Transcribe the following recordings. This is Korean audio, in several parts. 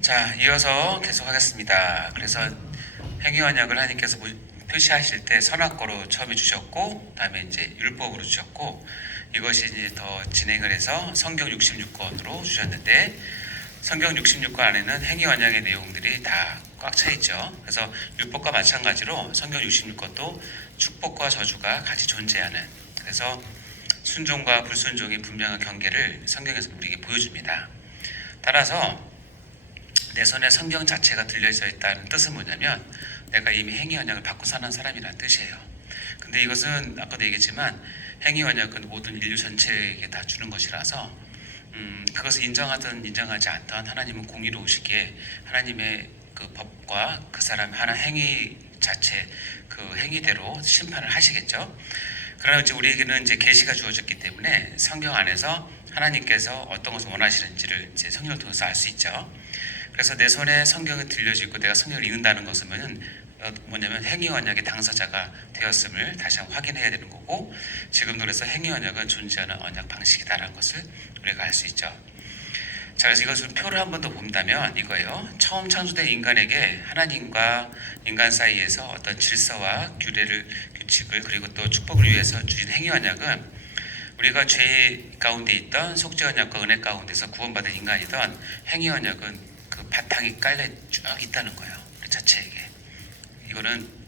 자, 이어서 계속하겠습니다. 그래서 행위언약을 하나님께서 표시하실 때 선악과로 처음에 주셨고, 다음에 이제 율법으로 주셨고, 이것이 이제 더 진행을 해서 성경 66권으로 주셨는데, 성경 66권 안에는 행위언약의 내용들이 다 꽉 차 있죠. 그래서 율법과 마찬가지로 성경 66권도 축복과 저주가 같이 존재하는, 그래서 순종과 불순종의 분명한 경계를 성경에서 우리에게 보여줍니다. 따라서 내 손에 성경 자체가 들려져 있다는 뜻은 뭐냐면 내가 이미 행위 언약을 받고 사는 사람이라는 뜻이에요. 근데 이것은 아까도 얘기했지만 행위 언약은 모든 인류 전체에게 다 주는 것이라서 그것을 인정하든 인정하지 않든 하나님은 공의로우시기에 하나님의 그 법과 그 사람 하나 행위 자체 그 행위대로 심판을 하시겠죠. 그러나 이제 우리에게는 이제 계시가 주어졌기 때문에 성경 안에서 하나님께서 어떤 것을 원하시는지를 이제 성경을 통해서 알 수 있죠. 그래서 내 손에 성경이 들려져 있고 내가 성경을 읽는다는 것은 뭐냐면 행위 언약의 당사자가 되었음을 다시 한번 확인해야 되는 거고, 지금도 그래서 행위 언약은 존재하는 언약 방식이다라는 것을 우리가 알 수 있죠. 자, 그래서 이것을 표를 한 번 더 본다면 이거예요. 처음 창조된 인간에게 하나님과 인간 사이에서 어떤 질서와 규칙을 그리고 또 축복을 위해서 주신 행위 언약은 우리가 죄 가운데 있던 속죄 언약과 은혜 가운데서 구원받은 인간이던 행위 언약은 그 바탕이 깔려 쭉 있다는 거예요. 우리 자체에게. 이거는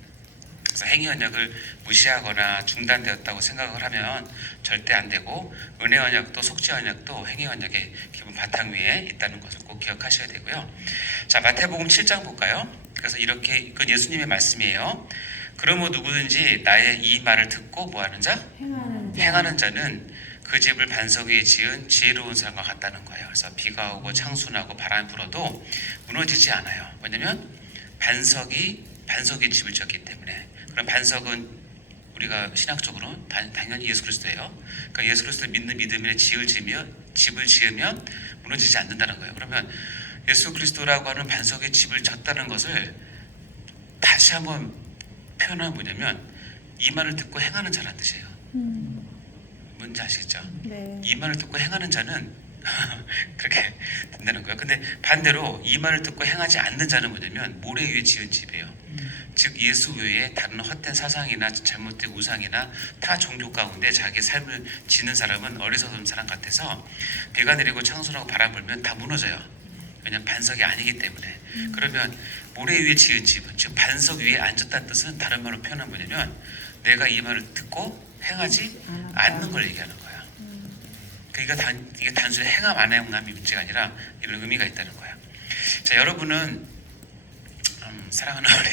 그래서 행위 언약을 무시하거나 중단되었다고 생각을 하면 절대 안 되고, 은혜 언약도 속죄 언약도 행위 언약의 기본 바탕 위에 있다는 것을 꼭 기억하셔야 되고요. 자, 마태복음 7장 볼까요? 그래서 이렇게 이건 예수님의 말씀이에요. 그러므로 누구든지 나의 이 말을 듣고 뭐하는 자? 행하는 자는 그 집을 반석 위에 지은 지혜로운 사람과 같다는 거예요. 그래서 비가 오고 창수나고 바람이 불어도 무너지지 않아요. 왜냐면 반석이 집을 지었기 때문에. 그럼 반석은 우리가 신학적으로 당연히 예수 그리스도예요. 그러니까 예수 그리스도를 믿는 믿음에 집을 지으면 무너지지 않는다는 거예요. 그러면 예수 그리스도라고 하는 반석에 집을 졌다는 것을 다시 한번 표현하면 뭐냐면 이 말을 듣고 행하는 자란 뜻이에요. 뭔지 아시겠죠? 네. 이 말을 듣고 행하는 자는 그렇게 된다는 거예요. 근데 반대로 이 말을 듣고 행하지 않는 자는 뭐냐면 모래 위에 지은 집이에요. 즉 예수 외에 다른 헛된 사상이나 잘못된 우상이나 타 종교 가운데 자기의 삶을 지는 사람은 어리석은 사람 같아서 비가 내리고 창수나고 바람 불면 다 무너져요. 왜냐하면 반석이 아니기 때문에. 그러면 모래 위에 지은 집은, 즉 반석 위에 앉았다는 뜻은 다른 말로 표현하면 뭐냐면 내가 이 말을 듣고 행하지 않는 걸 얘기하는 거야. 그러니까 이게 단순히 행함 안 행함이 문제가 아니라 이런 의미가 있다는 거야. 자, 여러분은 사랑하는 우리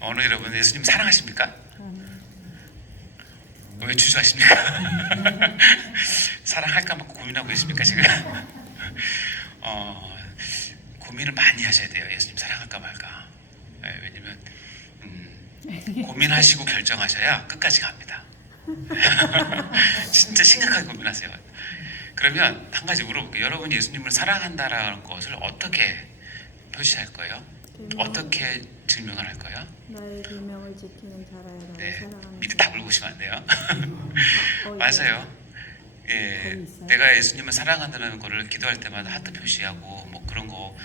어느 여러분, 예수님 사랑하십니까? 왜 주저하십니까? 사랑할까 막 고민하고 계십니까 지금? 고민을 많이 하셔야 돼요. 예수님 사랑할까 말까. 네, 왜냐면 고민하시고 결정하셔야 끝까지 갑니다. 진짜 심각하게 고민하세요. 그러면 한 가지 물어볼게요. 여러분이 예수님을 사랑한다라는 것을 어떻게 표시할 거예요? 어떻게 증명을 할 거예요? 나의 계명을 지키는 자라야 나를 네, 사랑하는 밑에 자. 답을 보시면 안 돼요. 이제 맞아요. 예, 거기 있어요? 내가 예수님을 사랑한다는 거를 기도할 때마다 하트 표시하고 뭐 그런 거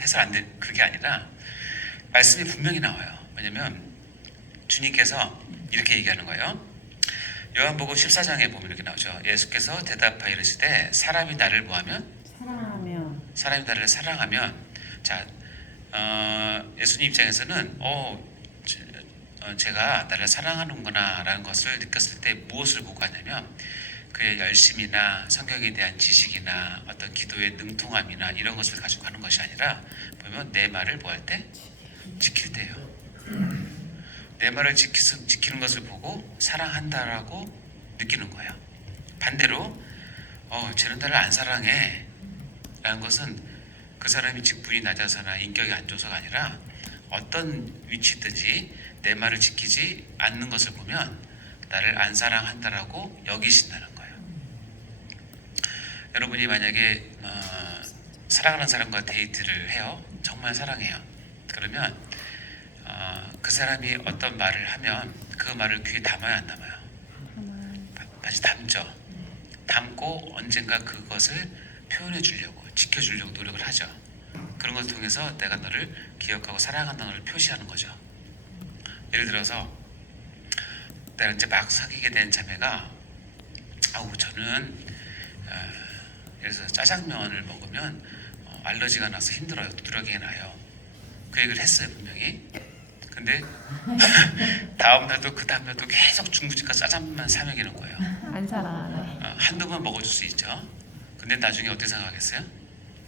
해서 안 돼. 그게 아니라 말씀이 분명히 나와요. 왜냐면 주님께서 이렇게 얘기하는 거예요. 요한복음 14장에 보면 이렇게 나오죠. 예수께서 대답하여 이르시되 사람이 나를 사랑하면 자, 예수님 입장에서는 제가 나를 사랑하는구나 라는 것을 느꼈을 때 무엇을 보고 하냐면 그의 열심이나 성경에 대한 지식이나 어떤 기도의 능통함이나 이런 것을 가지고 하는 것이 아니라 보면 내 말을 뭐 할 때? 지킬 때예요. 내 말을 지키는 것을 보고 사랑한다라고 느끼는 거예요. 반대로 쟤는 나를 안 사랑해 라는 것은 그 사람이 직분이 낮아서나 인격이 안 좋아서가 아니라 어떤 위치든지 내 말을 지키지 않는 것을 보면 나를 안 사랑한다라고 여기신다는 거예요. 여러분이 만약에 사랑하는 사람과 데이트를 해요. 정말 사랑해요. 그러면 그 사람이 어떤 말을 하면 그 말을 귀에 담아야 안 담아요? 다시 담죠. 담고 언젠가 그것을 표현해 주려고, 지켜 주려고 노력을 하죠. 그런 걸 통해서 내가 너를 기억하고 사랑한다는 걸 표시하는 거죠. 예를 들어서 내가 이제 막 사귀게 된 자매가 저는 예를 들어서 짜장면을 먹으면 알러지가 나서 힘들어요. 두드러기가 나요. 그 얘기를 했어요, 분명히. 근데 다음 날도 그 다음 날도 계속 중국집 가서 짜장면 사 먹이는 거예요. 안 사랑하네. 한두 번 먹어줄 수 있죠. 근데 나중에 어떻게 생각하겠어요?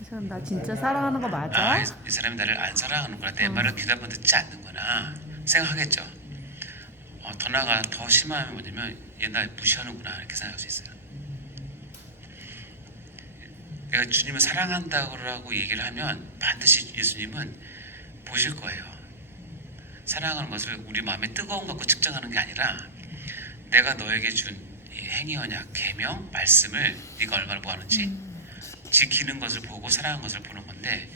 이 사람 나 진짜 사랑하는 거 맞아? 이 사람이 나를 안 사랑하는구나, 내 말을 귀담아 듣지 않는구나 생각하겠죠. 더 나아가 더 심하면 뭐냐면 얘 날 무시하는구나 이렇게 생각할 수 있어요. 내가 주님을 사랑한다고 얘기를 하면 반드시 예수님은 보실 거예요. 사랑하는 것을 우리 마음에 뜨거움 갖고 측정하는 게 아니라 내가 너에게 준 이 행위 언약, 계명, 말씀을 네가 얼마나 뭐하는지 지키는 것을 보고 사랑하는 것을 보는 건데,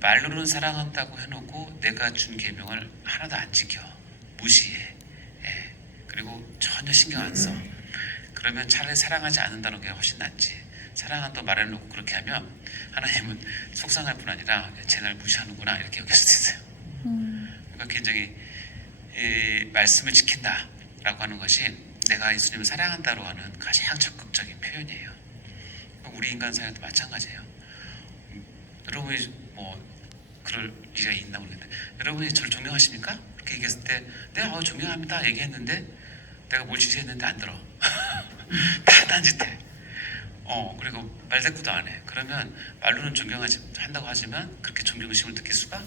말로는 사랑한다고 해놓고 내가 준 계명을 하나도 안 지켜, 무시해, 그리고 전혀 신경 안 써. 그러면 차라리 사랑하지 않는다는 게 훨씬 낫지. 사랑한다고 말해놓고 그렇게 하면 하나님은 속상할 뿐 아니라 쟤 날 무시하는구나 이렇게 여길 수도 있어요. 그러니까 굉장히 이 말씀을 지킨다라고 하는 것이 내가 예수님을 사랑한다고 하는 가장 적극적인 표현이에요. 우리 인간 사회도 마찬가지예요. 여러분이 뭐 그럴 리가 있나 모르겠는데, 여러분이 저를 존경하십니까? 이렇게 얘기했을 때 내가 존경합니다 얘기했는데 내가 뭘 지시했는데 안 들어. 다 딴짓해. 그리고 말대꾸도 안 해. 그러면 말로는 한다고 하지만 그렇게 존경심을 느낄 수가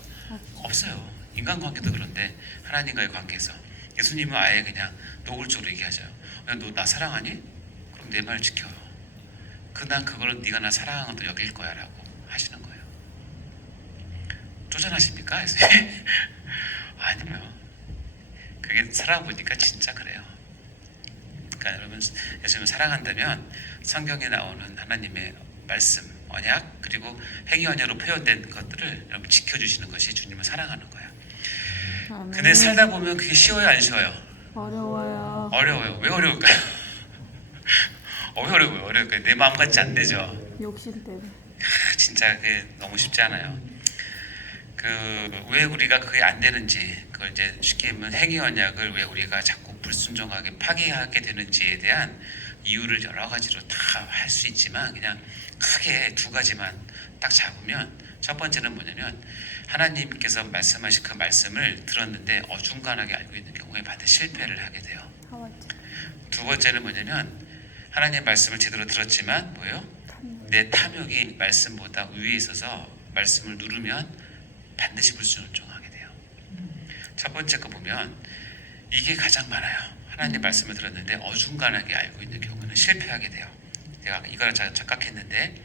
없어요. 인간관계도 그런데 하나님과의 관계에서 예수님은 아예 그냥 노골적으로 얘기하죠. 너 나 사랑하니? 그럼 내 말 지켜. 난 그걸 네가 나 사랑하는 것도 여길 거야 라고 하시는 거예요. 쪼잔하십니까? 예수님? 아니요. 그게 살아보니까 진짜 그래요. 그러니까 여러분, 예수님을 사랑한다면 성경에 나오는 하나님의 말씀, 언약, 그리고 행위 언약으로 표현된 것들을 여러분 지켜주시는 것이 주님을 사랑하는 거예요. 근데 살다 보면 그게 쉬워요, 안 쉬워요? 어려워요. 어려워요. 왜 어려울까요? 왜 어려울까요? 내 마음 같지 안 되죠. 욕심 때문에. 진짜 그게 너무 쉽지 않아요. 왜 우리가 그게 안 되는지, 그걸 이제 쉽게 보면 행위 언약을 왜 우리가 자꾸 불순종하게 파괴하게 되는지에 대한 이유를 여러 가지로 다 할 수 있지만 그냥 크게 두 가지만 딱 잡으면, 첫 번째는 뭐냐면 하나님께서 말씀하신 그 말씀을 들었는데 어중간하게 알고 있는 경우에 반드시 실패를 하게 돼요. 두 번째는 뭐냐면 하나님의 말씀을 제대로 들었지만 내 탐욕이 말씀보다 위에 있어서 말씀을 누르면 반드시 불순종하게 돼요. 첫 번째 거 보면 이게 가장 많아요. 하나님의 말씀을 들었는데 어중간하게 알고 있는 경우는 실패하게 돼요. 제가 이걸 착각했는데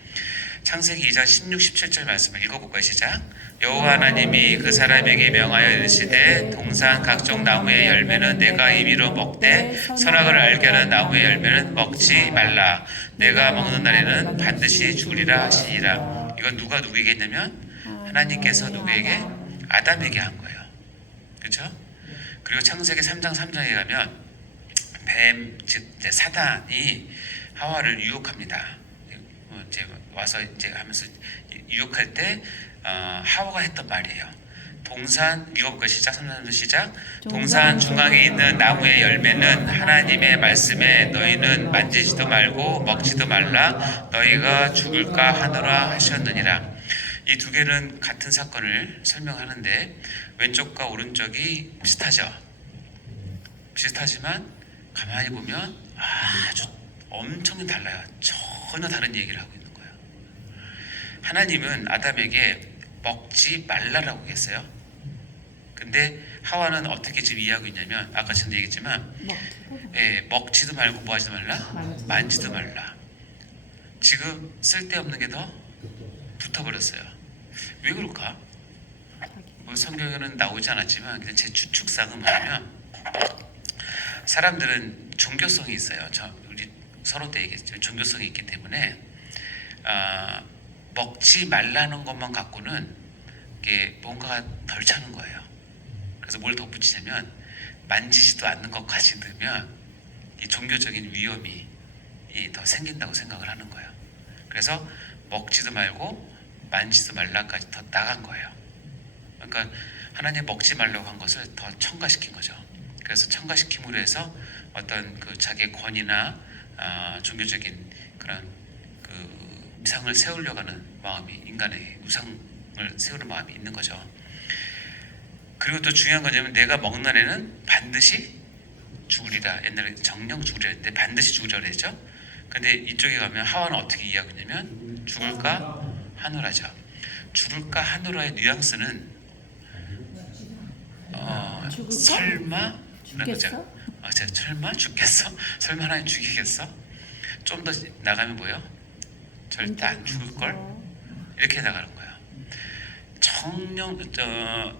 창세기 2장 16, 17절 말씀을 읽어볼까요? 시작. 여호와 하나님이 그 사람에게 명하여 이르시되 동산 각종 나무의 열매는 내가 임의로 먹되 선악을 알게 하는 나무의 열매는 먹지 말라. 내가 먹는 날에는 반드시 죽으리라 하시니라. 이건 누가 누구에게 했냐면 하나님께서 누구에게? 아담에게 한 거예요. 그렇죠? 그리고 창세기 3장 3장에 가면 뱀, 즉 사단이 하와를 유혹합니다. 이제 와서 이제 하면서 유혹할 때 하와가 했던 말이에요. 동산, 읽어볼까요? 시작. 3절 시작. 동산 중앙에 있는 나무의 열매는 하나님의 말씀에 너희는 만지지도 말고 먹지도 말라. 너희가 죽을까 하노라 하셨느니라. 이 두 개는 같은 사건을 설명하는데 왼쪽과 오른쪽이 비슷하지만 가만히 보면 아주 엄청 달라요. 전혀 다른 얘기를 하고 있는 거예요. 하나님은 아담에게 먹지 말라라고 했어요. 근데 하와는 어떻게 지금 이해하고 있냐면 아까 전에 얘기했지만 먹지도 말고 뭐 하지도 말라? 만지도 말라. 지금 쓸데없는 게 더 붙어버렸어요. 왜 그럴까? 뭐 성경에는 나오지 않았지만 그냥 제 추측상은 뭐냐면 사람들은 종교성이 있어요. 우리 서로 때 얘기했죠. 종교성이 있기 때문에 먹지 말라는 것만 갖고는 이게 뭔가가 덜 차는 거예요. 그래서 뭘 덧붙이냐면 만지지도 않는 것까지 넣으면 이 종교적인 위험이 더 생긴다고 생각을 하는 거예요. 그래서 먹지도 말고 만지도 말라까지 더 나간 거예요. 그러니까 하나님 먹지 말라고 한 것을 더 첨가시킨 거죠. 그래서 첨가시킴으로 해서 어떤 그 자기의 권위나 종교적인 그런 그 위상을 세우려고 하는 마음이, 인간의 우상을 세우는 마음이 있는 거죠. 그리고 또 중요한 거냐면 내가 먹는 애는 반드시 죽으리라. 옛날에 정령 죽으리라 했는데 반드시 죽으리라 그랬죠. 근데 이쪽에 가면 하와는 어떻게 이해하고 있냐면 죽을까 하노라죠. 죽을까 하노라의 뉘앙스는 죽을까? 설마 이런 거죠. 죽겠어? 설마 죽겠어? 설마 하나님 죽이겠어? 좀 더 나가면 뭐요? 절대 안 죽을 걸 이렇게 나가는 거예요. 정령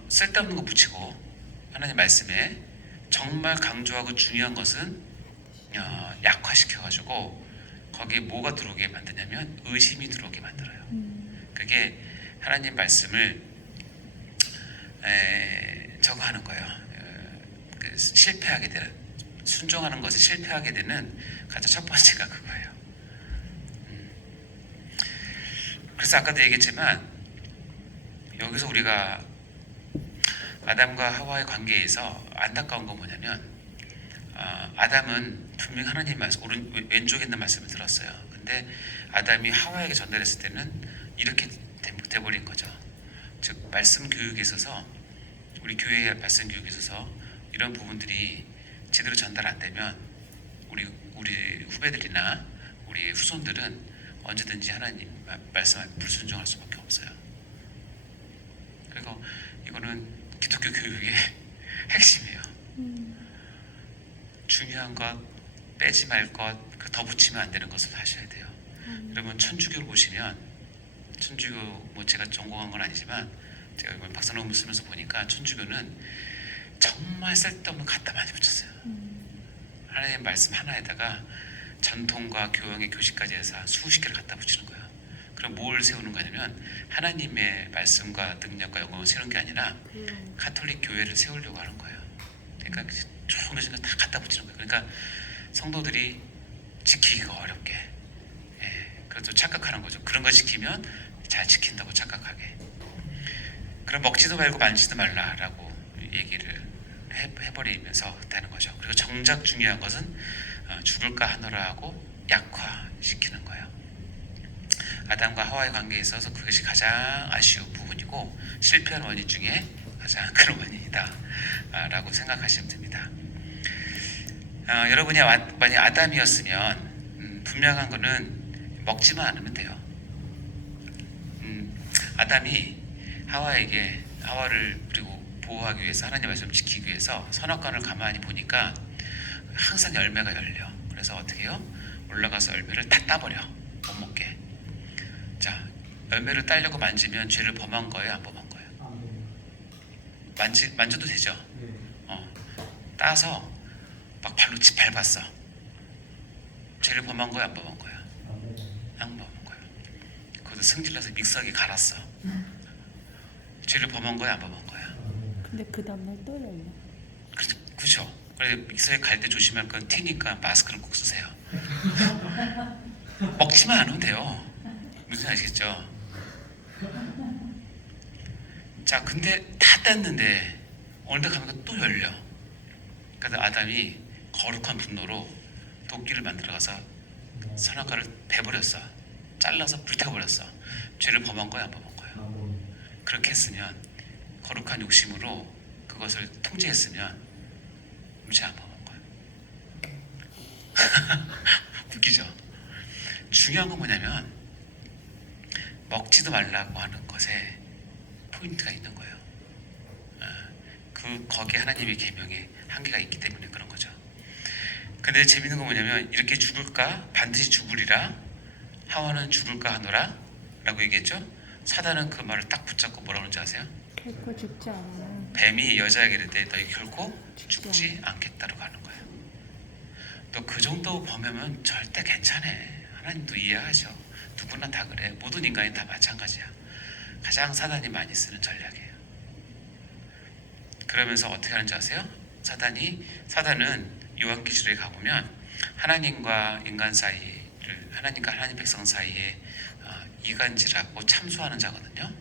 쓸데없는 거 붙이고 하나님 말씀에 정말 강조하고 중요한 것은 약화시켜가지고 거기에 뭐가 들어오게 만드냐면 의심이 들어오게 만들어요. 그게 하나님 말씀을 저거 하는 거예요. 그 실패하게 되는, 순종하는 것에 실패하게 되는 가장 첫 번째가 그거예요. 그래서 아까도 얘기했지만 여기서 우리가 아담과 하와의 관계에서 안타까운 건 뭐냐면 아담은 분명히 하나님 말씀 왼쪽에 있는 말씀을 들었어요. 근데 아담이 하와에게 전달했을 때는 이렇게 돼버린 거죠. 즉 말씀 교육에 있어서, 우리 교회의 말씀 교육에 있어서 이런 부분들이 제대로 전달 안 되면 우리 후배들이나 우리 후손들은 언제든지 하나님 말씀에 불순종할 수밖에 없어요. 그리고 이거는 기독교 교육의 핵심이에요. 중요한 것, 빼지 말 것, 더 붙이면 안 되는 것을 하셔야 돼요. 여러분 천주교를 보시면, 천주교 뭐 제가 전공한 건 아니지만 제가 이번 박사 논문 쓰면서 보니까 천주교는 정말 쓸데없는 갖다 많이 붙였어요. 하나님 말씀 하나에다가 전통과 교양의 교식까지 해서 한 수십 개를 갖다 붙이는 거예요. 그럼 뭘 세우는 거냐면 하나님의 말씀과 능력과 영광을 세우는 게 아니라 가톨릭 교회를 세우려고 하는 거예요. 그러니까 좋은 것을 다 갖다 붙이는 거예요. 그러니까 성도들이 지키기가 어렵게, 그래도 착각하는 거죠. 그런 거 지키면 잘 지킨다고 착각하게. 그럼 먹지도 말고 만지도 말라라고 얘기를 해버리면서 되는 거죠. 그리고 정작 중요한 것은 죽을까 하노라 하고 약화시키는 거예요. 아담과 하와의 관계에 있어서 그것이 가장 아쉬운 부분이고 실패한 원인 중에 가장 큰 원인이다 라고 생각하시면 됩니다. 여러분이 만약 아담이었으면 분명한 거는 먹지만 않으면 돼요. 아담이 하와를 그리고 보호하기 위해서, 하나님의 말씀을 지키기 위해서 선악과를 가만히 보니까 항상 열매가 열려. 그래서 어떻게 해요? 올라가서 열매를 다 따버려. 못 먹게. 자, 열매를 따려고 만지면 죄를 범한 거예요? 안 범한 거예요? 만져도 되죠? 따서 막 발로 밟았어. 죄를 범한 거예요? 안 범한 거예요? 안 범한 거예요. 그것도 승질나서 믹서기에 갈았어. 죄를 범한 거예요? 안 범한 거예요? 근데 그 다음날 또 열려. 그렇죠. 그래서 믹서에 갈 때 조심할 건 티니까 마스크는 꼭 쓰세요. 먹지만 않으면 돼요. 무슨 아시겠죠? 자, 근데 다 땄는데 어느 데 가면 또 열려. 그래서 아담이 거룩한 분노로 도끼를 만들어가서 선악과를 베버렸어. 잘라서 불태워버렸어. 죄를 범한 거야, 안 범한 거야? 그렇게 했으면, 거룩한 욕심으로 그것을 통제했으면 죄 안 범한 거야. 웃기죠? 중요한 건 뭐냐면 먹지도 말라고 하는 것에 포인트가 있는 거예요. 거기에 하나님의 계명에 한계가 있기 때문에 그런 거죠. 근데 재밌는 건 뭐냐면 이렇게 죽을까? 반드시 죽으리라. 하와는 죽을까 하노라 라고 얘기했죠. 사단은 그 말을 딱 붙잡고 뭐라고 하는지 아세요? 결코 죽지 않아. 뱀이 여자에게 이르되 너희 결코 죽지 않겠다고 하는 거예요. 또 그 정도 범하면 절대 괜찮아. 하나님도 이해하셔. 누구나 다 그래. 모든 인간이 다 마찬가지야. 가장 사단이 많이 쓰는 전략이에요. 그러면서 어떻게 하는지 아세요? 사단은 요한계시록에 가보면 하나님과 인간 사이를, 하나님과 하나님 백성 사이에 이간질하고 참소하는 자거든요.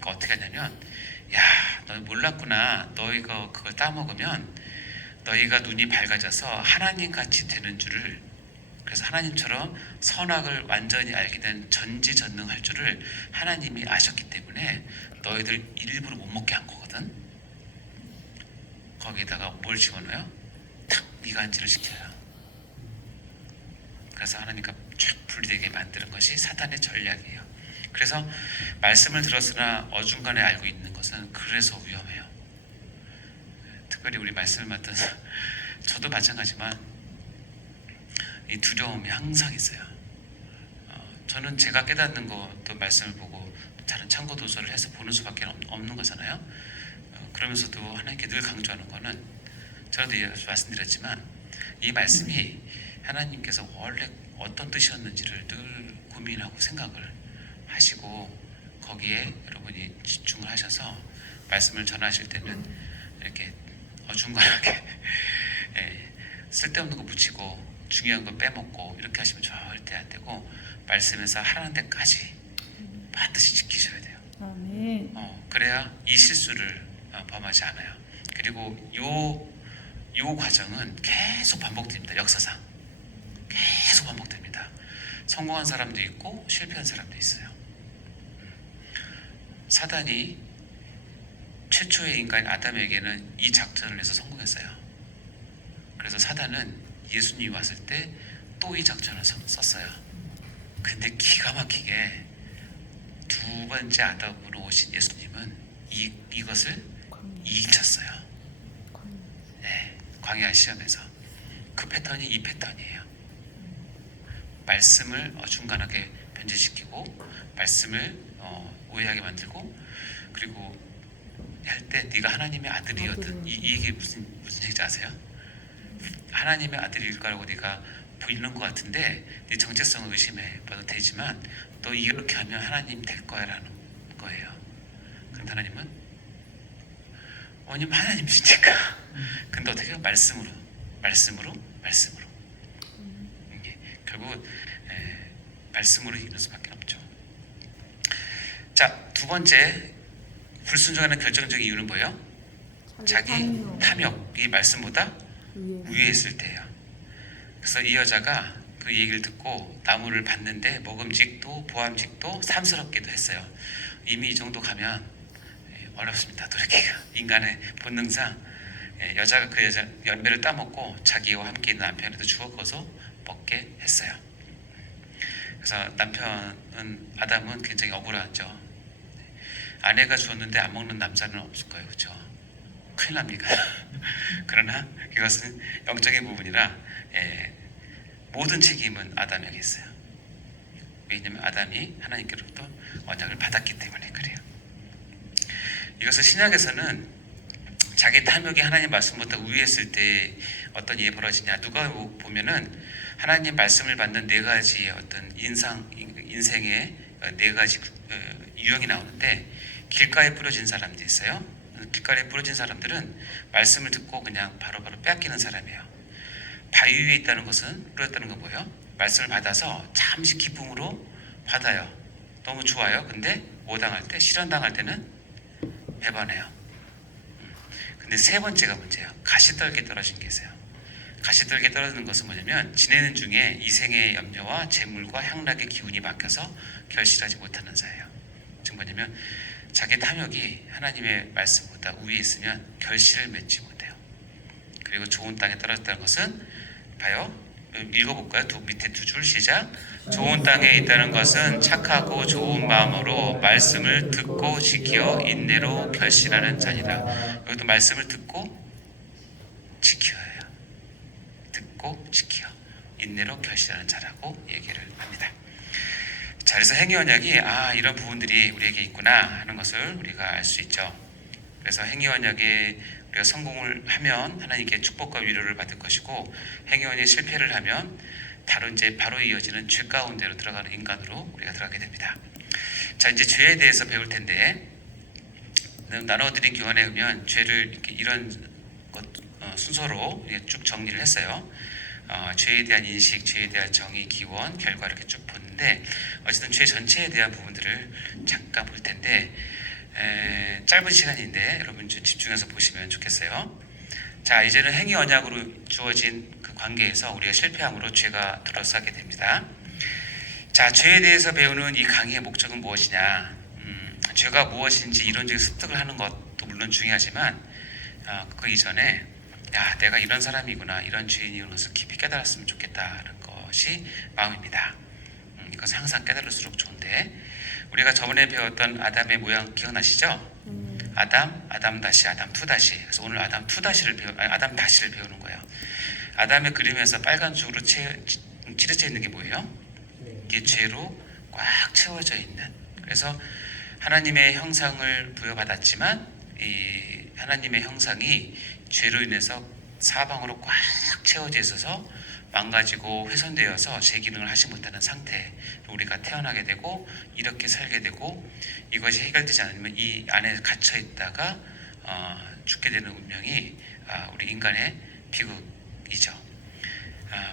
그러니까 어떻게 하냐면, 야, 너 몰랐구나. 너희가 그걸 따먹으면 너희가 눈이 밝아져서 하나님 같이 되는 줄을, 그래서 하나님처럼 선악을 완전히 알게 된 전지전능할 줄을 하나님이 아셨기 때문에 너희들 일부러 못 먹게 한 거거든. 거기에다가 뭘 집어넣어요? 탁 이간질을 시켜요. 그래서 하나님과 쫙 분리되게 만드는 것이 사탄의 전략이에요. 그래서 말씀을 들었으나 어중간에 알고 있는 것은 그래서 위험해요. 특별히 우리 말씀을 맡은 저도 마찬가지지만 이 두려움이 항상 있어요. 저는 제가 깨닫는 것도 말씀을 보고 다른 참고 도서를 해서 보는 수밖에 없는 거잖아요. 그러면서도 하나님께 늘 강조하는 거는, 저도 말씀드렸지만 이 말씀이 하나님께서 원래 어떤 뜻이었는지를 늘 고민하고 생각을 하시고 거기에 여러분이 집중을 하셔서 말씀을 전하실 때는 이렇게 어중간하게 쓸데없는 거 붙이고 중요한 거 빼먹고 이렇게 하시면 절대 안 되고, 말씀에서 하라는 데까지 반드시 지키셔야 돼요. 아멘. 그래야 이 실수를 범하지 않아요. 그리고 요 과정은 계속 반복됩니다. 역사상 계속 반복됩니다. 성공한 사람도 있고 실패한 사람도 있어요. 사단이 최초의 인간 아담에게는 이 작전을 해서 성공했어요. 그래서 사단은 예수님이 왔을 때 또 이 작전을 썼어요. 근데 기가 막히게 두 번째 아담으로 오신 예수님은 이것을 이기셨어요. 네, 광야 시험에서. 그 패턴이 이 패턴이에요. 말씀을 어중간하게 변질시키고 말씀을 오해하게 만들고, 그리고 할 때 네가 하나님의 아들이었든, 이 얘기 무슨 얘기인지 아세요? 하나님의 아들일 거라고 네가 보이는 것 같은데 네 정체성을 의심해 봐도 되지만 너 이렇게 하면 하나님 될 거야 라는 거예요. 그런데 하나님은 하나님이시니까 근데 어떻게 해요? 말씀으로 결국 말씀으로 이기는 수밖에 없죠. 자, 두 번째 불순종하는 결정적인 이유는 뭐예요? 자기 탐욕이 말씀보다 위에 있을 때예요. 그래서 이 여자가 그 얘기를 듣고 나무를 봤는데 먹음직도 보암직도 삼스럽기도 했어요. 이미 이 정도 가면 어렵습니다. 돌이키기가. 인간의 본능상 여자가 그 여자 열매를 따먹고 자기와 함께 있는 남편에도 주워서 먹게 했어요. 그래서 남편은, 아담은 굉장히 억울하죠. 아내가 주었는데 안 먹는 남자는 없을 거예요. 그렇죠? 큰일 납니다. 그러나 이것은 영적인 부분이라 모든 책임은 아담에게 있어요. 왜냐하면 아담이 하나님께로부터 언약을 받았기 때문에 그래요. 이것을 신약에서는 자기 탐욕이 하나님 말씀보다 위에 있을 때 어떤 일이 벌어지냐, 누가 보면은 하나님 말씀을 받는 네 가지의 어떤 인생의 네 가지 유형이 나오는데, 길가에 부러진 사람들이 있어요. 길가에 부러진 사람들은 말씀을 듣고 그냥 바로바로 빼앗기는 사람이에요. 바위 위에 있다는 것은, 부러졌다는 건 뭐예요? 말씀을 받아서 잠시 기쁨으로 받아요. 너무 좋아요. 근데 뭐 당할 때, 실현당할 때는 배반해요. 근데 세 번째가 문제예요. 가시떨게 떨어진 게 있어요. 가시떨게 떨어지는 것은 뭐냐면, 지내는 중에 이생의 염려와 재물과 향락의 기운이 막혀서 결실하지 못하는 자예요. 즉 뭐냐면 자기 탐욕이 하나님의 말씀보다 위에 있으면 결실을 맺지 못해요. 그리고 좋은 땅에 떨어졌다는 것은 봐요. 읽어볼까요? 밑에 두 줄 시작. 좋은 땅에 있다는 것은 착하고 좋은 마음으로 말씀을 듣고 지켜 인내로 결실하는 자니라. 여기도 말씀을 듣고 지켜야 해요. 듣고 지켜 인내로 결실하는 자라고 얘기를 합니다. 자, 그래서 행위 언약이 이런 부분들이 우리에게 있구나 하는 것을 우리가 알 수 있죠. 그래서 행위 언약에 우리가 성공을 하면 하나님께 축복과 위로를 받을 것이고, 행위 언약에 실패를 하면 바로 이어지는 죄 가운데로 들어가는 인간으로 우리가 들어가게 됩니다. 자, 이제 죄에 대해서 배울 텐데, 나눠드린 교환에 의하면 죄를 이렇게 이런 것 순서로 쭉 정리를 했어요. 죄에 대한 인식, 죄에 대한 정의, 기원, 결과 이렇게 쭉 보는데 어쨌든 죄 전체에 대한 부분들을 잠깐 볼 텐데 짧은 시간인데 여러분 좀 집중해서 보시면 좋겠어요. 자, 이제는 행위 언약으로 주어진 그 관계에서 우리가 실패함으로 죄가 둘러싸게 됩니다. 자, 죄에 대해서 배우는 이 강의의 목적은 무엇이냐? 죄가 무엇인지 이론적인 습득을 하는 것도 물론 중요하지만 그 이전에 내가 이런 사람이구나, 이런 죄인이구나 해서 깊이 깨달았으면 좋겠다는 것이 마음입니다. 이것은 항상 깨달을수록 좋은데 우리가 저번에 배웠던 아담의 모양 기억나시죠? 아담 다시 아담 투 다시. 그래서 오늘 아담 투 다시를 아담 다시를 배우는 거예요. 아담의 그림에서 빨간 쪽으로 칠해져 있는 게 뭐예요? 이게 죄로 꽉 채워져 있는. 그래서 하나님의 형상을 부여받았지만 이 하나님의 형상이 죄로 인해서 사방으로 꽉 채워져 있어서 망가지고 훼손되어서 제 기능을 하지 못하는 상태로 우리가 태어나게 되고 이렇게 살게 되고 이것이 해결되지 않으면 이 안에 갇혀 있다가 죽게 되는 운명이 우리 인간의 비극이죠.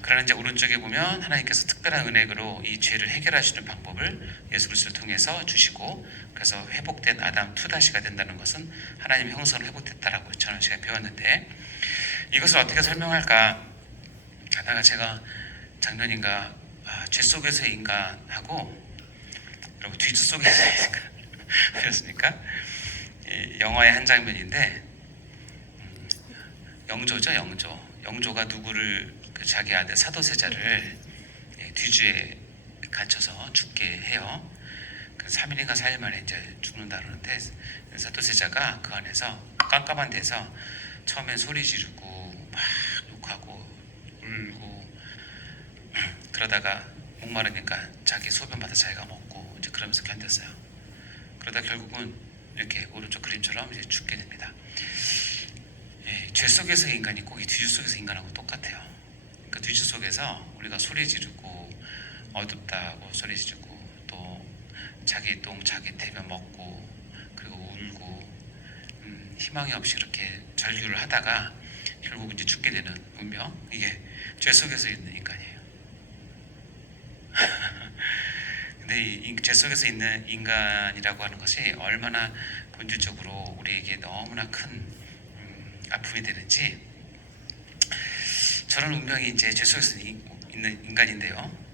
그러나 이제 오른쪽에 보면 하나님께서 특별한 은혜로 이 죄를 해결하시는 방법을 예수 그리스도를 통해서 주시고 그래서 회복된 아담 투다시가 된다는 것은 하나님의 형상으로 회복됐다라고 저는 제가 배웠는데 이것을 어떻게 설명할까 하다가 제가 작년인가 죄 속에서의 인간하고 그리고 뒤주 속에서의 인간 그렇습니까? 영화의 한 장면인데 영조죠. 영조가 누구를 자기 아들 사도세자를 뒤주에 갇혀서 죽게 해요. 그 3일인가 4일 만에 이제 죽는다 그러는데 사도세자가 그 안에서 깜깜한 데서 처음엔 소리 지르고 막 욕하고 울고 그러다가 목마르니까 자기 소변 받아 자기가 먹고 이제 그러면서 견뎠어요. 그러다 결국은 이렇게 오른쪽 그림처럼 이제 죽게 됩니다. 죄 속에서의 인간이 꼭 이 뒤주 속에서 인간하고 똑같아요. 그 뒤주 속에서 우리가 소리 지르고 어둡다고 소리 지르고 또 자기 똥 자기 대변 먹고 그리고 울고 희망이 없이 그렇게 절규를 하다가 결국 이제 죽게 되는 운명, 이게 죄 속에서 있는 인간이에요. 근데 이 죄 속에서 있는 인간이라고 하는 것이 얼마나 본질적으로 우리에게 너무나 큰 아픔이 되는지, 저런 운명이 이제 죄 속에서 있는 인간인데요.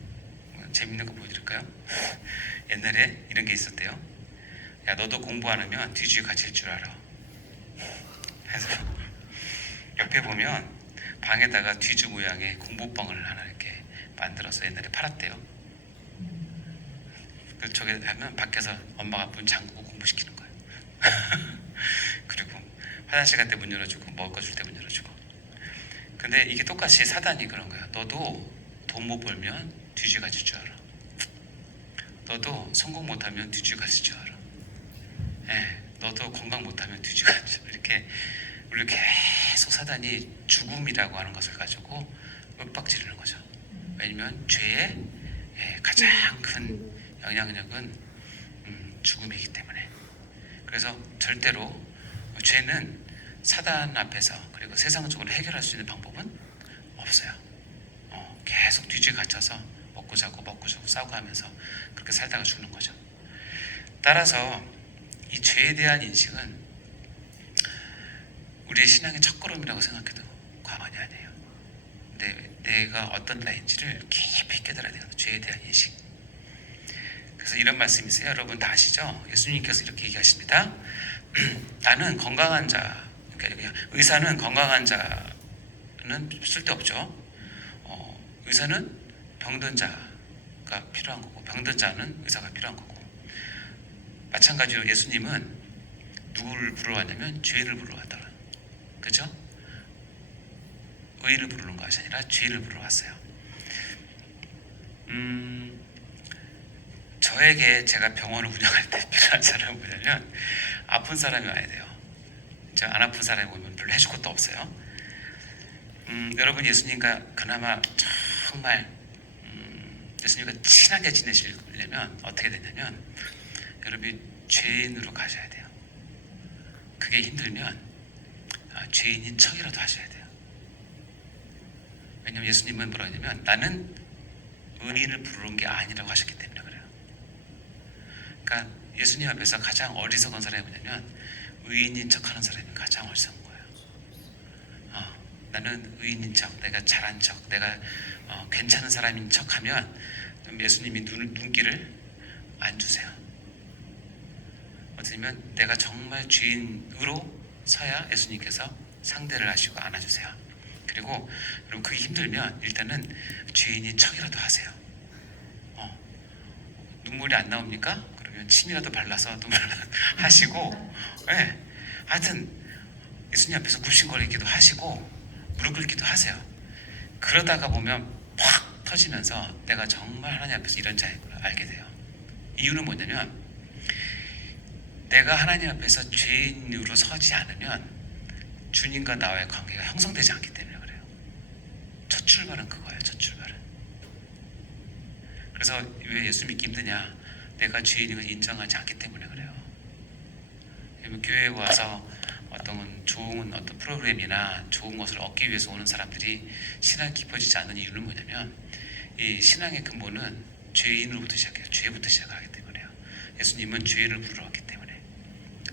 재밌는 거 보여드릴까요? 옛날에 이런 게 있었대요. 야, 너도 공부 안 하면 뒤주에 갇힐 줄 알아. 그래서 옆에 보면 방에다가 뒤주 모양의 공부방을 하나 이렇게 만들어서 옛날에 팔았대요. 그 저게 하면 밖에서 엄마가 문 잠그고 공부시키는 거예요. 그리고 화장실 갈 때 문 열어주고 먹을 거 줄 때 문 열어주고. 근데 이게 똑같이 사단이 그런 거야. 너도 돈 못 벌면 뒤주에 갇힐 줄 알아. 너도 성공 못하면 뒤주에 갇힐 줄 알아. 너도 건강 못하면 뒤주에 갇힐. 이렇게 우리를 계속 사단이 죽음이라고 하는 것을 가지고 윽박지르는 거죠. 왜냐면 죄의 가장 큰 영향력은 죽음이기 때문에. 그래서 절대로 죄는 사단 앞에서 그리고 세상적으로 해결할 수 있는 방법은 없어요. 계속 뒤주에 갇혀서 먹고 자고 싸우고 하면서 그렇게 살다가 죽는 거죠. 따라서 이 죄에 대한 인식은 우리의 신앙의 첫걸음이라고 생각해도 과언이 아니에요. 근데 내가 어떤 나인지를 깊이 깨달아야 돼요. 죄에 대한 인식. 그래서 이런 말씀이 있어요. 여러분 다 아시죠? 예수님께서 이렇게 얘기하십니다. 나는 건강한 자, 그러니까 의사는 건강한 자는 쓸데없죠. 의사는 병든 자가 필요한 거고 병든 자는 의사가 필요한 거고, 마찬가지로 예수님은 누구를 부르러 왔냐면 죄를 부르러 왔다. 그죠? 의를 부르는 것이 아니라 죄를 부르러 왔어요. 저에게 제가 병원을 운영할 때 필요한 사람은 뭐냐면 아픈 사람이 와야 돼요. 안 아픈 사람이 오면 별로 해줄 것도 없어요. 여러분 예수님과 그나마 정말 예수님과 친하게 지내시려면 어떻게 되냐면 여러분이 죄인으로 가셔야 돼요. 그게 힘들면 죄인인 척이라도 하셔야 돼요. 왜냐면 예수님은 뭐라 했냐면 나는 의인을 부르는 게 아니라고 하셨기 때문에 그래요. 그러니까 예수님 앞에서 가장 어리석은 사람이 뭐냐면 의인인 척하는 사람이 가장 어리석은 거예요. 나는 의인인 척, 내가 잘한 척, 내가 괜찮은 사람인 척하면 예수님이 눈길을 안 주세요. 어쩌면 내가 정말 죄인으로 서야 예수님께서 상대를 하시고 안아주세요. 그리고 여러분 그게 힘들면 일단은 죄인인 척이라도 하세요. 눈물이 안 나옵니까? 그러면 침이라도 발라서 눈물 하시고, 네. 하여튼 예수님 앞에서 굽신거리기도 하시고 무릎 꿇기도 하세요. 그러다가 보면 팍 터지면서 내가 정말 하나님 앞에서 이런 자인 걸 알게 돼요. 이유는 뭐냐면 내가 하나님 앞에서 죄인으로 서지 않으면 주님과 나와의 관계가 형성되지 않기 때문에 그래요. 첫 출발은 그거예요. 첫 출발은. 그래서 왜 예수 믿기 힘드냐? 내가 죄인인 걸 인정하지 않기 때문에 그래요. 교회에 와서 좋은 어떤 프로그램이나 좋은 것을 얻기 위해서 오는 사람들이 신앙이 깊어지지 않는 이유는 뭐냐면 이 신앙의 근본은 죄인으로부터 시작해요. 죄부터 시작하기 때문에요. 예수님은 죄인을 부르러 왔기 때문에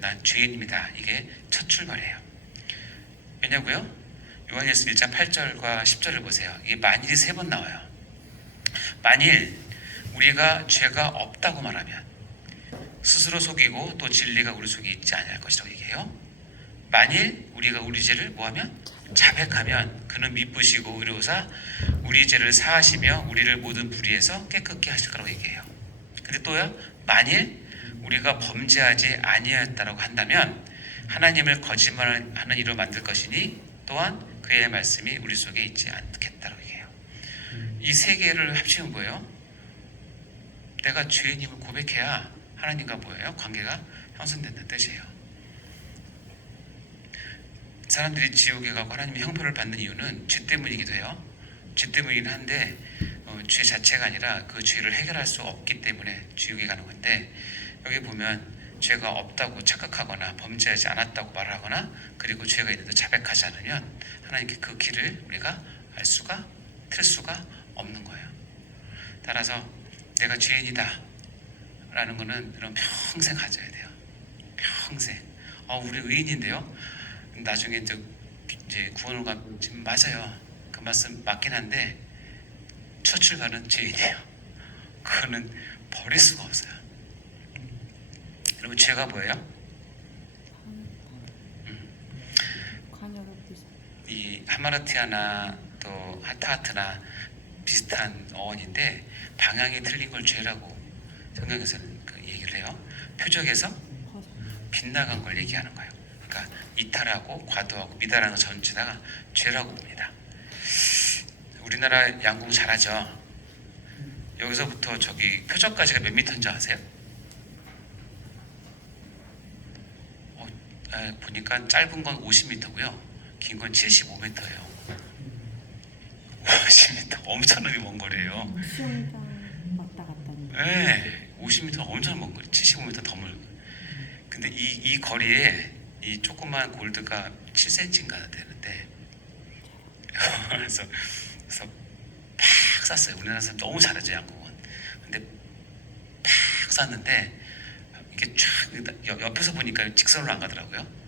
난 죄인입니다. 이게 첫 출발이에요. 왜냐고요? 요한일서 1장 8절과 10절을 보세요. 이게 만일이 3번 나와요. 만일 우리가 죄가 없다고 말하면 스스로 속이고 또 진리가 우리 속에 있지 아니할 것이라고 얘기해요. 만일 우리가 우리 죄를 뭐하면 자백하면 그는 미쁘시고 의로우사 우리 죄를 사하시며 우리를 모든 불의에서 깨끗게 하실 거라고 얘기해요. 근데 또요, 만일 우리가 범죄하지 아니하였다라고 한다면 하나님을 거짓말하는 이로 만들 것이니 또한 그의 말씀이 우리 속에 있지 않겠다라고 얘기해요. 이 세 개를 합치면 뭐예요? 내가 죄인임을 고백해야 하나님과 뭐예요? 관계가 형성된다는 뜻이에요. 사람들이 지옥에 가고 하나님의 형벌을 받는 이유는 죄 때문이기도 해요. 죄 때문이긴 한데 죄 자체가 아니라 그 죄를 해결할 수 없기 때문에 지옥에 가는 건데, 여기 보면 죄가 없다고 착각하거나 범죄하지 않았다고 말하거나 그리고 죄가 있는데 자백하지 않으면 하나님께 그 길을 우리가 알 수가 틀 수가 없는 거예요. 따라서 내가 죄인이다 라는 거는 여러분 평생 가져야 돼요. 평생. 우리 의인인데요. 나중에 이제 구원을 가면 지금 맞아요. 그 말씀 맞긴 한데 첫 출발은 죄인이에요. 그거는 버릴 수가 없어요. 여러분 죄가 뭐예요? 이 하마르티아나 또 하타하트나 비슷한 어원인데 방향이 틀린 걸 죄라고 성경에서는 그 얘기를 해요. 표적에서 빗나간 걸 얘기하는 거예요. 그러니까 이탈하고 과도하고 미달하는 것 전체다가 죄라고 봅니다. 우리나라 양궁 잘하죠. 여기서부터 저기 표적까지가 몇 미터인지 아세요? 보니까 짧은 건 50m고요. 긴 건 75m예요. 50m 엄청나게 먼 거리예요. 수영장 왔다 갔다 하는 거. 네, 50m 엄청 먼 거리, 75m 더 멀고. 근데 이 거리에 이 조그만 골드가 7cm인가 되는데 그래서 팍 쐈어요. 우리나라 사람 너무 잘하죠, 양궁은. 근데 팍 쐈는데 이게 쫙 옆에서 보니까 직선으로 안 가더라고요.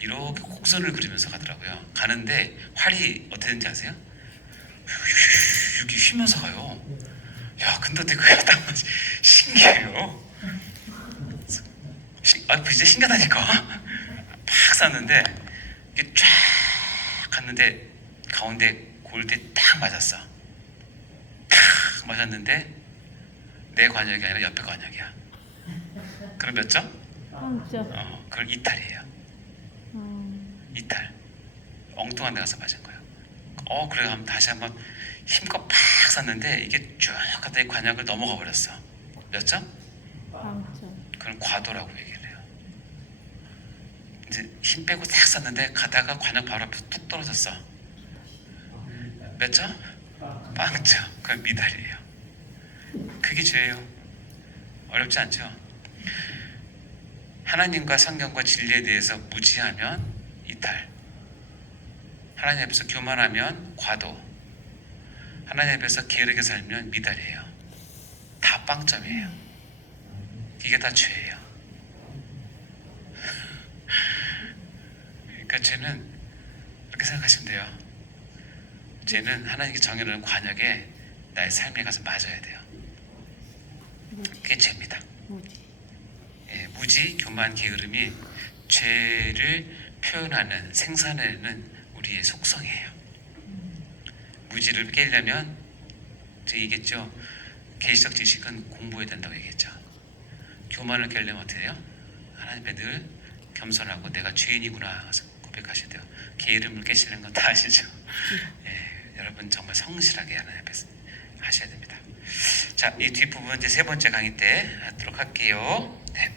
이렇게 곡선을 그리면서 가더라고요. 가는데 활이 어떻게 되는지 아세요? 이렇게 휘면서 가요. 야, 근데 어떻게 그게 딱 신기해요. 진짜 신기하다니까. 팍 쐈는데 이게 쫙 갔는데 가운데 골드에 딱 맞았어. 딱 맞았는데 내 관역이 아니라 옆에 관역이야. 그럼 몇 점? 0점. 그걸 이탈이에요. 이탈. 엉뚱한 데 가서 맞은 거예요. 그래 하면 다시 한번 힘껏 팍 쐈는데 이게 쭉 갔더니 관역을 넘어가 버렸어. 몇 점? 0점. 그건 과도라고 얘기를 해요. 이제 힘 빼고 싹 쐈는데 가다가 관역 바로 앞에 뚝 떨어졌어. 몇 점? 빵점. 그건 미달이에요. 그게 죄예요. 어렵지 않죠? 하나님과 성경과 진리에 대해서 무지하면 이탈, 하나님 앞에서 교만하면 과도, 하나님 앞에서 게으르게 살면 미달이에요. 다 빵점이에요. 이게 다 죄예요. 그러니까 죄는 이렇게 생각하시면 돼요. 죄는 하나님께 정해놓은 관역에 나의 삶에 가서 맞아야 돼요. 무지, 그게 죄입니다. 무지. 예, 무지, 교만, 게으름이 죄를 표현하는, 생산해내는 우리의 속성이에요. 무지를 깨려면 제가 얘기했죠. 계시적 지식은 공부해야 된다고 얘기했죠. 교만을 깨려면 어떻게 해요? 하나님 앞에 늘 겸손하고 내가 죄인이구나 고백하셔야 돼요. 게으름을 깨시는 건 다 아시죠? 예, 여러분 정말 성실하게 하나님 앞에 하셔야 됩니다. 자, 이 뒷부분 이제 세 번째 강의 때 하도록 할게요. 네.